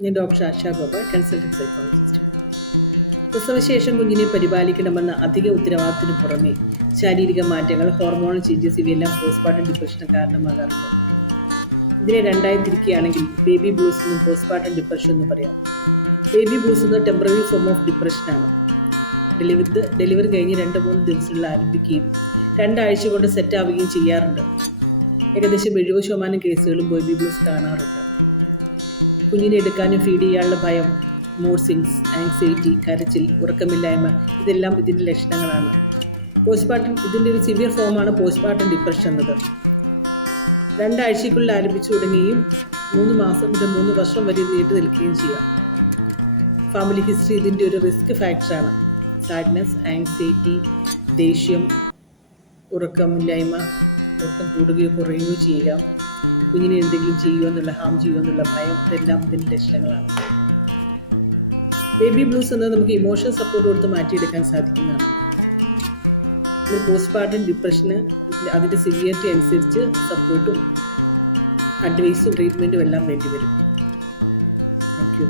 ഞാൻ doctor Asha Gopal, consultant psychologist. പ്രസവശേഷം കുഞ്ഞിനെ പരിപാലിക്കണമെന്ന അധിക ഉത്തരവാദിത്തത്തിന് പുറമെ ശാരീരിക മാറ്റങ്ങൾ, ഹോർമോണൽ ചേഞ്ചസ് ഇവയെല്ലാം പോസ്റ്റ്മോർട്ടം ഡിപ്രഷന് കാരണമാകാറുണ്ട്. ഇതിനെ രണ്ടായി തിരിക്കുകയാണെങ്കിൽ ബേബി ബ്ലൂസ് എന്നും പോസ്റ്റ്മോർട്ടം ഡിപ്രഷൻ എന്ന് പറയാം. ബേബി ബ്ലൂസ് എന്ന ടെമ്പററി ഫോം ഓഫ് ഡിപ്രഷനാണ്. ഡെലിവറി കഴിഞ്ഞ് 2-3 ദിവസങ്ങളിൽ ആരംഭിക്കുകയും 2 ആഴ്ച കൊണ്ട് സെറ്റ് ആവുകയും ചെയ്യാറുണ്ട്. ഏകദേശം 70% കേസുകളും ബേബി ബ്ലൂസ് കാണാറുണ്ട്. കുഞ്ഞിനെ എടുക്കാനും ഫീഡ് ചെയ്യാനുള്ള ഭയം, മൂഡ് സ്വിങ്സ്, ആങ്സൈറ്റി, കരച്ചിൽ, ഉറക്കമില്ലായ്മ ഇതെല്ലാം ഇതിൻ്റെ ലക്ഷണങ്ങളാണ്. ഇതിൻ്റെ ഒരു സിവിയർ ഫോമാണ് പോസ്റ്റ്മോർട്ടം ഡിപ്രഷൻ എന്നത്. 2 ആഴ്ചയ്ക്കുള്ളിൽ ആരംഭിച്ചു തുടങ്ങുകയും 3 മാസം മുതൽ 3 വർഷം വരെ നീണ്ടു നിൽക്കുകയും ചെയ്യാം. ഫാമിലി ഹിസ്റ്ററി ഇതിൻ്റെ ഒരു റിസ്ക് ഫാക്ടറാണ്. സാഡ്നെസ്, ആങ്സൈറ്റി, ദേഷ്യം, ഉറക്കം കൂടുകയോ കുറയുകയോ ചെയ്യുക, കുഞ്ഞിനെ എന്തെങ്കിലും ഹാം ചെയ്യുമോ എന്നുള്ള ഭയം, ഇതെല്ലാം ഇതിൻ്റെ ലക്ഷണങ്ങളാണ്. ബേബി ബ്ലൂസ് എന്നത് നമുക്ക് ഇമോഷണൽ സപ്പോർട്ട് കൊടുത്ത് മാറ്റിയെടുക്കാൻ സാധിക്കുന്നതാണ്. ഇത് പോസ്റ്റ്മോർട്ടം ഡിപ്രഷന് അതിൻ്റെ സിവിയറിറ്റി അനുസരിച്ച് സപ്പോർട്ടും അഡ്വൈസും ട്രീറ്റ്മെൻറ്റും എല്ലാം വേണ്ടിവരും. Thank you.